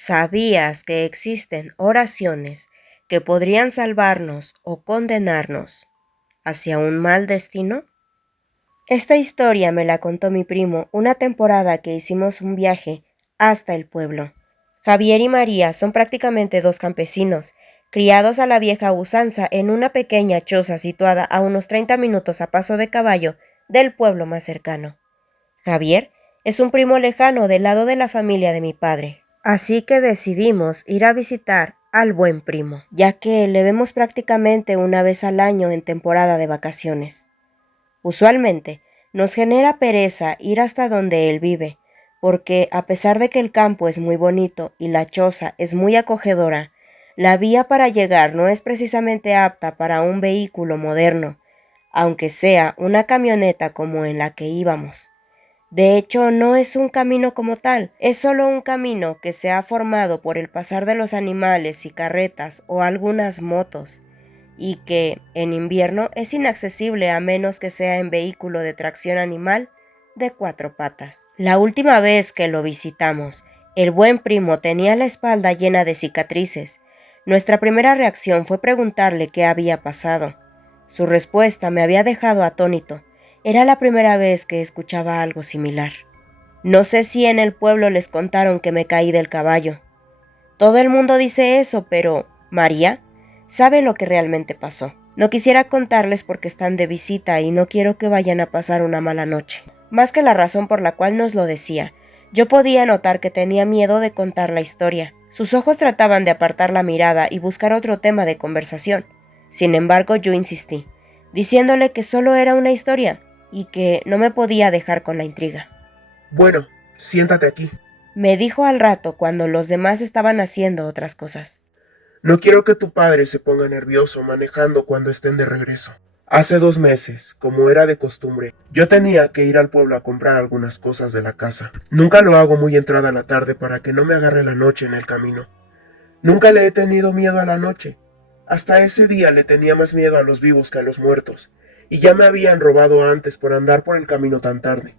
¿Sabías que existen oraciones que podrían salvarnos o condenarnos hacia un mal destino? Esta historia me la contó mi primo una temporada que hicimos un viaje hasta el pueblo. Javier y María son prácticamente dos campesinos, criados a la vieja usanza en una pequeña choza situada a unos 30 minutos a paso de caballo del pueblo más cercano. Javier es un primo lejano del lado de la familia de mi padre, así que decidimos ir a visitar al buen primo, ya que le vemos prácticamente una vez al año en temporada de vacaciones. Usualmente nos genera pereza ir hasta donde él vive, porque a pesar de que el campo es muy bonito y la choza es muy acogedora, la vía para llegar no es precisamente apta para un vehículo moderno, aunque sea una camioneta como en la que íbamos. De hecho, no es un camino como tal, es solo un camino que se ha formado por el pasar de los animales y carretas o algunas motos, y que en invierno es inaccesible a menos que sea en vehículo de tracción animal de 4 patas. La última vez que lo visitamos, el buen primo tenía la espalda llena de cicatrices. Nuestra primera reacción fue preguntarle qué había pasado. Su respuesta me había dejado atónito. Era la primera vez que escuchaba algo similar. No sé si en el pueblo les contaron que me caí del caballo. Todo el mundo dice eso, pero María sabe lo que realmente pasó. No quisiera contarles porque están de visita y no quiero que vayan a pasar una mala noche. Más que la razón por la cual nos lo decía, yo podía notar que tenía miedo de contar la historia. Sus ojos trataban de apartar la mirada y buscar otro tema de conversación. Sin embargo, yo insistí, diciéndole que solo era una historia y que no me podía dejar con la intriga. Bueno, siéntate aquí. Me dijo al rato cuando los demás estaban haciendo otras cosas. No quiero que tu padre se ponga nervioso manejando cuando estén de regreso. Hace 2 meses, como era de costumbre, yo tenía que ir al pueblo a comprar algunas cosas de la casa. Nunca lo hago muy entrada la tarde para que no me agarre la noche en el camino. Nunca le he tenido miedo a la noche. Hasta ese día le tenía más miedo a los vivos que a los muertos. Y ya me habían robado antes por andar por el camino tan tarde.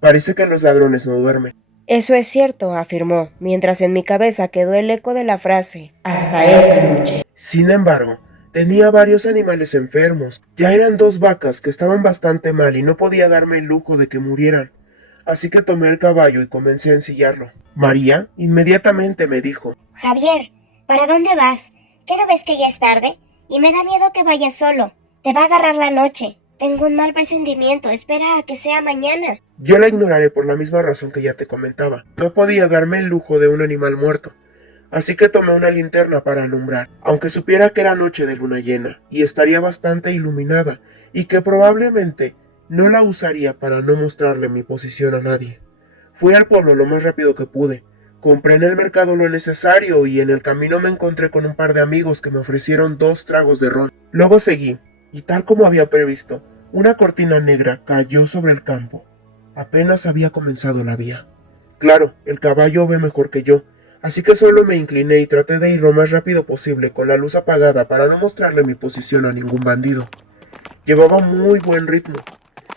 Parece que los ladrones no duermen. Eso es cierto, afirmó, mientras en mi cabeza quedó el eco de la frase, hasta esa noche. Sin embargo, tenía varios animales enfermos. Ya eran 2 vacas que estaban bastante mal y no podía darme el lujo de que murieran. Así que tomé el caballo y comencé a ensillarlo. María inmediatamente me dijo: Javier, ¿para dónde vas? ¿Qué no ves que ya es tarde? Y me da miedo que vayas solo. Te va a agarrar la noche. Tengo un mal presentimiento. Espera a que sea mañana. yo la ignoraré por la misma razón que ya te comentaba. No podía darme el lujo de un animal muerto. Así que tomé una linterna para alumbrar, aunque supiera que era noche de luna llena y estaría bastante iluminada, y que probablemente no la usaría para no mostrarle mi posición a nadie. Fui al pueblo lo más rápido que pude. Compré en el mercado lo necesario y en el camino me encontré con un par de amigos que me ofrecieron 2 tragos de ron. Luego seguí, y tal como había previsto, una cortina negra cayó sobre el campo. Apenas había comenzado la vía. Claro, el caballo ve mejor que yo, así que solo me incliné y traté de ir lo más rápido posible con la luz apagada para no mostrarle mi posición a ningún bandido. Llevaba muy buen ritmo.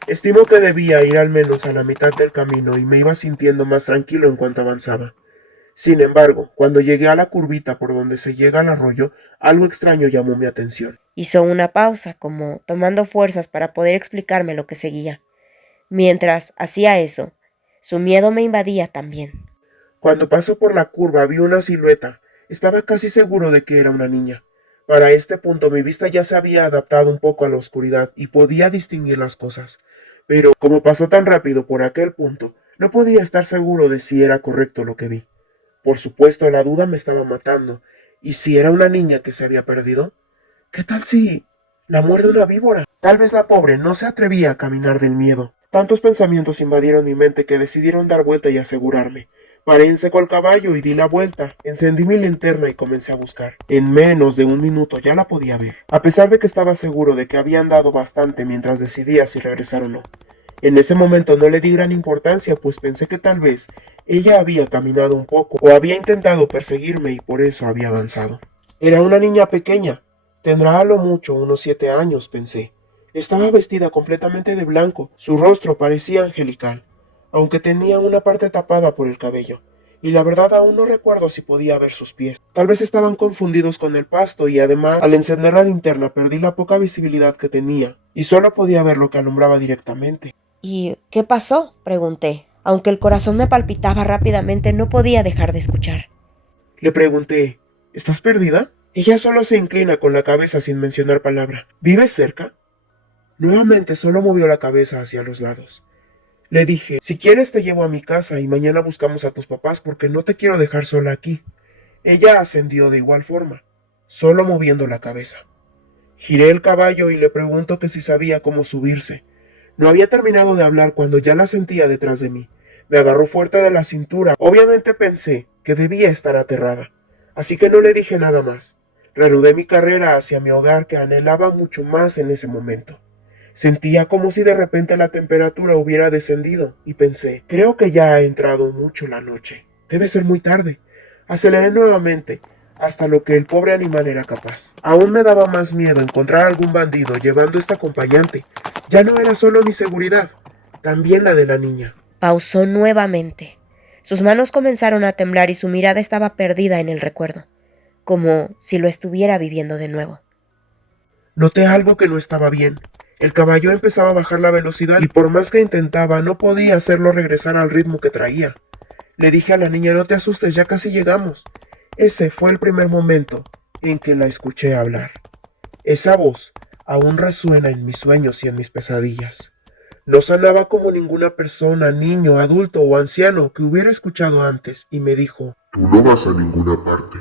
Estimo que debía ir al menos a la mitad del camino y me iba sintiendo más tranquilo en cuanto avanzaba. Sin embargo, cuando llegué a la curvita por donde se llega al arroyo, algo extraño llamó mi atención. Hizo una pausa, como tomando fuerzas para poder explicarme lo que seguía. Mientras hacía eso, su miedo me invadía también. Cuando pasó por la curva vi una silueta. Estaba casi seguro de que era una niña. Para este punto mi vista ya se había adaptado un poco a la oscuridad y podía distinguir las cosas. Pero como pasó tan rápido por aquel punto, no podía estar seguro de si era correcto lo que vi. Por supuesto, la duda me estaba matando. ¿Y si era una niña que se había perdido? ¿Qué tal si la muerde una víbora? Tal vez la pobre no se atrevía a caminar del miedo. Tantos pensamientos invadieron mi mente que decidieron dar vuelta y asegurarme. Paré en seco al caballo y di la vuelta. Encendí mi linterna y comencé a buscar. En menos de un minuto ya la podía ver, a pesar de que estaba seguro de que había andado bastante mientras decidía si regresar o no. En ese momento no le di gran importancia, pues pensé que tal vez ella había caminado un poco o había intentado perseguirme y por eso había avanzado. Era una niña pequeña. Tendrá a lo mucho unos 7 años, pensé. Estaba vestida completamente de blanco. Su rostro parecía angelical, aunque tenía una parte tapada por el cabello. y la verdad aún no recuerdo si podía ver sus pies. Tal vez estaban confundidos con el pasto y además al encender la linterna perdí la poca visibilidad que tenía y solo podía ver lo que alumbraba directamente. ¿Y qué pasó?, pregunté. Aunque el corazón me palpitaba rápidamente, no podía dejar de escuchar. Le pregunté, ¿estás perdida? Ella solo se inclina con la cabeza sin mencionar palabra. ¿Vives cerca? Nuevamente solo movió la cabeza hacia los lados. Le dije, si quieres te llevo a mi casa y mañana buscamos a tus papás porque no te quiero dejar sola aquí. Ella ascendió de igual forma, solo moviendo la cabeza. Giré el caballo y le pregunto que si sabía cómo subirse. No había terminado de hablar cuando ya la sentía detrás de mí. Me agarró fuerte de la cintura. Obviamente pensé que debía estar aterrada, así que no le dije nada más. Reanudé mi carrera hacia mi hogar que anhelaba mucho más en ese momento. Sentía como si de repente la temperatura hubiera descendido y pensé, creo que ya ha entrado mucho la noche. Debe ser muy tarde. Aceleré nuevamente, hasta lo que el pobre animal era capaz. Aún me daba más miedo encontrar algún bandido llevando este acompañante. Ya no era solo mi seguridad, también la de la niña. Pausó nuevamente. Sus manos comenzaron a temblar y su mirada estaba perdida en el recuerdo, como si lo estuviera viviendo de nuevo. Noté algo que no estaba bien. El caballo empezaba a bajar la velocidad y por más que intentaba no podía hacerlo regresar al ritmo que traía. Le dije a la niña, no te asustes, ya casi llegamos. Ese fue el primer momento en que la escuché hablar. Esa voz aún resuena en mis sueños y en mis pesadillas. No sonaba como ninguna persona, niño, adulto o anciano que hubiera escuchado antes y me dijo, tú no vas a ninguna parte,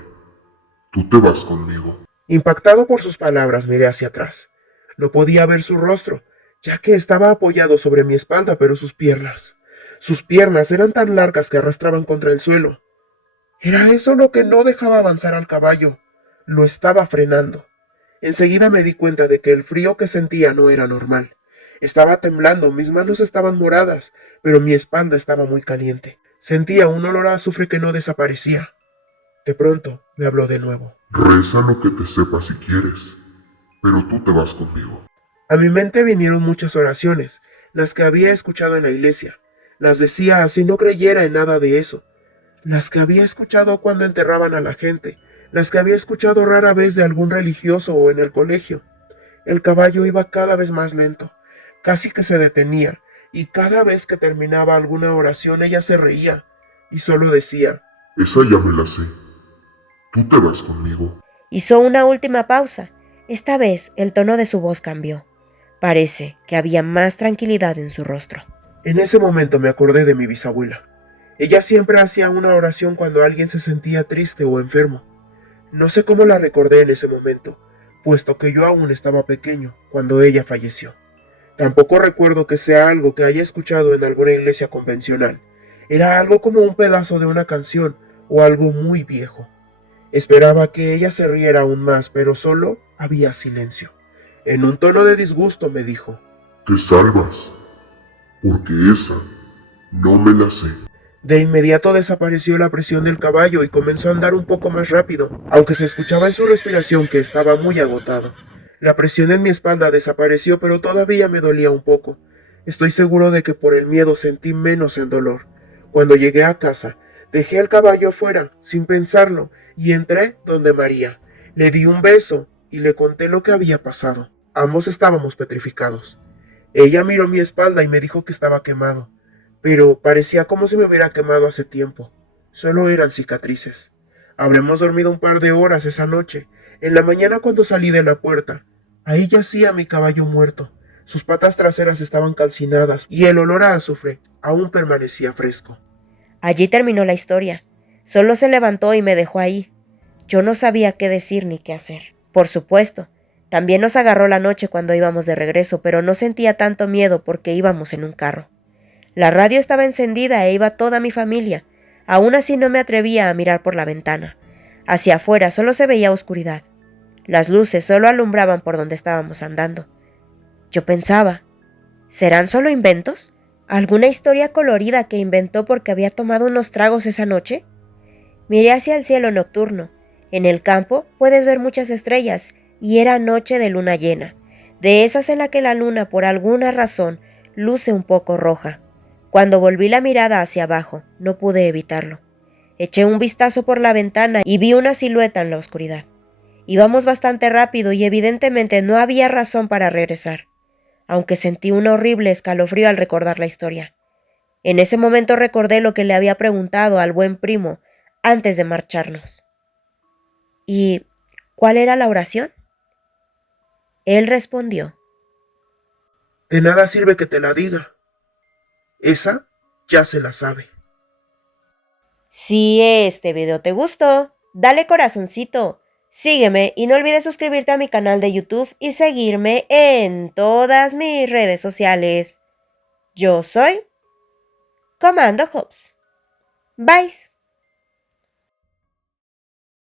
tú te vas conmigo. Impactado por sus palabras, miré hacia atrás. No podía ver su rostro, ya que estaba apoyado sobre mi espalda, pero sus piernas eran tan largas que arrastraban contra el suelo. Era eso lo que no dejaba avanzar al caballo. Lo estaba frenando. Enseguida me di cuenta de que el frío que sentía no era normal. Estaba temblando, mis manos estaban moradas, pero mi espalda estaba muy caliente. Sentía un olor a azufre que no desaparecía. De pronto me habló de nuevo. Reza lo que te sepa si quieres, pero tú te vas conmigo. A mi mente vinieron muchas oraciones, las que había escuchado en la iglesia. Las decía así no creyera en nada de eso. Las que había escuchado cuando enterraban a la gente. Las que había escuchado rara vez de algún religioso o en el colegio. El caballo iba cada vez más lento. Casi que se detenía, y cada vez que terminaba alguna oración ella se reía, y solo decía, esa ya me la sé. Tú te vas conmigo. Hizo una última pausa. Esta vez el tono de su voz cambió. Parece que había más tranquilidad en su rostro. En ese momento me acordé de mi bisabuela. Ella siempre hacía una oración cuando alguien se sentía triste o enfermo. No sé cómo la recordé en ese momento, puesto que yo aún estaba pequeño cuando ella falleció. Tampoco recuerdo que sea algo que haya escuchado en alguna iglesia convencional. Era algo como un pedazo de una canción o algo muy viejo. Esperaba que ella se riera aún más, pero solo había silencio. En un tono de disgusto me dijo, te salvas, porque esa no me la sé. De inmediato desapareció la presión del caballo y comenzó a andar un poco más rápido, aunque se escuchaba en su respiración que estaba muy agotado. La presión en mi espalda desapareció, pero todavía me dolía un poco. Estoy seguro de que por el miedo sentí menos el dolor. Cuando llegué a casa, dejé el caballo afuera, sin pensarlo, y entré donde María. Le di un beso y le conté lo que había pasado. Ambos estábamos petrificados. Ella miró mi espalda y me dijo que estaba quemado, pero parecía como si me hubiera quemado hace tiempo. Solo eran cicatrices. Habremos dormido un par de horas esa noche. En la mañana cuando salí de la puerta, ahí yacía mi caballo muerto. Sus patas traseras estaban calcinadas y el olor a azufre aún permanecía fresco. Allí terminó la historia. Solo se levantó y me dejó ahí. Yo no sabía qué decir ni qué hacer. Por supuesto, también nos agarró la noche cuando íbamos de regreso, pero no sentía tanto miedo porque íbamos en un carro. La radio estaba encendida e iba toda mi familia. Aún así no me atrevía a mirar por la ventana. Hacia afuera solo se veía oscuridad. Las luces solo alumbraban por donde estábamos andando. Yo pensaba, ¿serán solo inventos? ¿Alguna historia colorida que inventó porque había tomado unos tragos esa noche? Miré hacia el cielo nocturno. En el campo puedes ver muchas estrellas y era noche de luna llena, de esas en la que la luna por alguna razón luce un poco roja. Cuando volví la mirada hacia abajo, no pude evitarlo. Eché un vistazo por la ventana y vi una silueta en la oscuridad. Íbamos bastante rápido y evidentemente no había razón para regresar, aunque sentí un horrible escalofrío al recordar la historia. En ese momento recordé lo que le había preguntado al buen primo antes de marcharnos. ¿Y cuál era la oración? Él respondió: De nada sirve que te la diga. Esa ya se la sabe. Si este video te gustó, dale corazoncito, sígueme y no olvides suscribirte a mi canal de YouTube y seguirme en todas mis redes sociales. Yo soy Comando Hops. Bye.